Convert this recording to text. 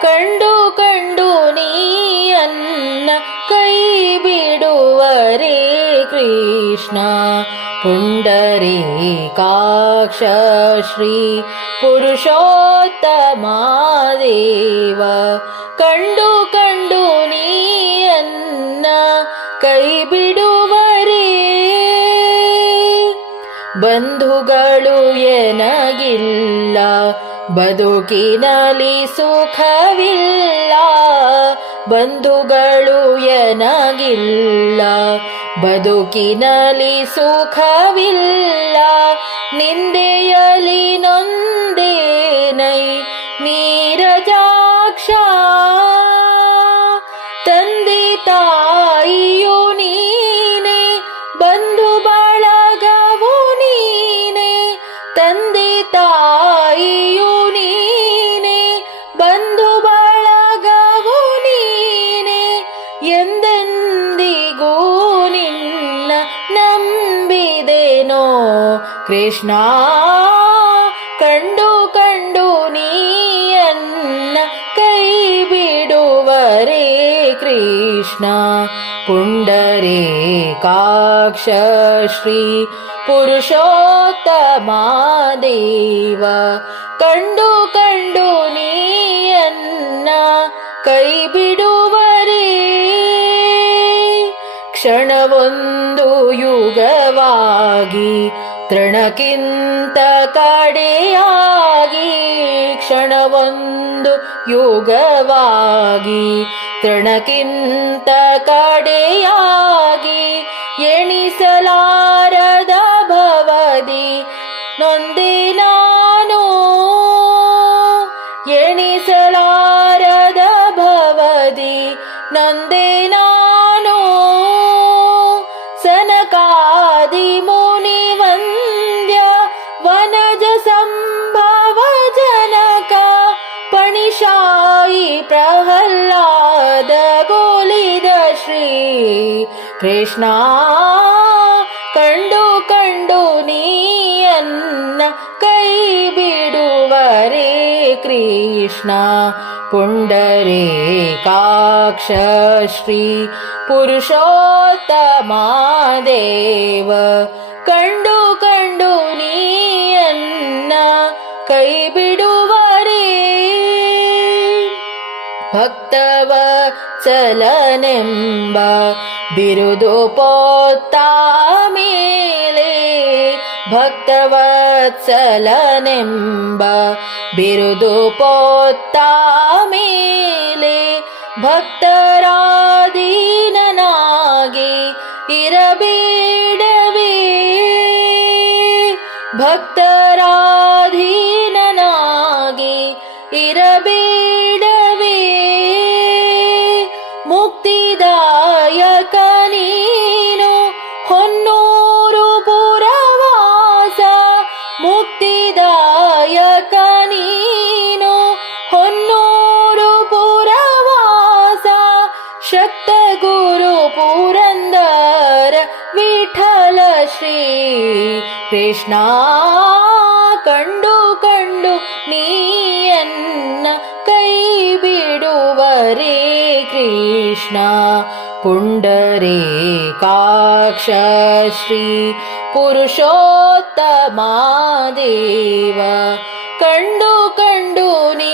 ಕಂಡು ಕಂಡು ನೀಯನ್ನ ಕೈ ಬಿಡುವರೇ ಕೃಷ್ಣ ಪುಂಡರೀಕಾಕ್ಷ ಶ್ರೀ ಪುರುಷೋತ್ತಮಾದೇವ ಕಂಡು ಕಂಡು ಬಂಧುಗಳು ಎನಗಿಲ್ಲ ಬದುಕಿನಲ್ಲಿ ಸುಖವಿಲ್ಲ. ಬಂಧುಗಳು ಎನಗಿಲ್ಲ ಬದುಕಿನಲ್ಲಿ ಸುಖವಿಲ್ಲ. ನಿಂದೆಯಲಿ ನೊಂದೇನೈ? ನೀರಜಾಕ್ಷ ತಂದೆ ತಾಯಿಯು ಕೃಷ್ಣ, ಕಂಡು ಕಂಡು ನೀಯನ್ನ ಕೈ ಬಿಡುವರೇ ಕೃಷ್ಣ. ಪುಂಡರೀಕಾಕ್ಷ ಶ್ರೀ ಪುರುಷೋತ್ತಮಾದೇವ ಕಂಡು ಕಂಡು ನೀಯನ್ನ ಕೈ ಬಿಡುವರೇ. ಕ್ಷಣವೊಂದು ಯುಗವಾಗಿ ತೃಣಕ್ಕಿಂತ ಕಡೆಯಾಗಿ ಕ್ಷಣವೊಂದು ಯುಗವಾಗಿ ತೃಣಕ್ಕಿಂತ ಕಡೆಯಾಗಿ ಎಣಿಸಲಾರದ ಭವದಿ ನೊಂದಿನಾನು ಎಣಿಸಲಾರದ ಭವದಿ ನೊಂದೆ ಪ್ರಹ್ಲಾದ ಗೋಲಿದ ಶ್ರೀ ಕೃಷ್ಣ ಕಂಡು ಕಂಡು ನೀಯನ್ನ ಕೈ ಬಿಡುವರೇ ಕೃಷ್ಣ ಪುಂಡರೀಕಾಕ್ಷ ಶ್ರೀ ಪುರುಷೋತ್ತಮಾದೇವ ಕಂಡು ಕಂಡು ನೀಯನ್ನ ಕೈ ಬಿಡುವರೇ ಭಕ್ತವ ಚಲನೆಂಬ ಬಿರುದು ಪೋತ್ತ ಮೇಲೆ ಭಕ್ತವತ್ಸಲನೆಂಬ ಬಿರುದು ಪೋತ್ತ ಮೇಲೆ ಭಕ್ತರಾದೀನನಾಗಿ ಇರಬೇಡವೇ ಭಕ್ತರಾಧೀನನಾಗಿ ಇರಬೇಡವೇ ಶಕ್ತ ಗುರು ಪುರಂದರ ವಿಠಲ ಶ್ರೀ ಕೃಷ್ಣ ಕಂಡು ಕಂಡು ನೀಯನ್ನ ಕೈ ಬಿಡುವರೇ ಕೃಷ್ಣ ಪುಂಡರೀಕಾಕ್ಷ ಶ್ರೀ ಪುರುಷೋತ್ತಮಾದೇವ ಕಂಡು ಕಂಡು ನೀ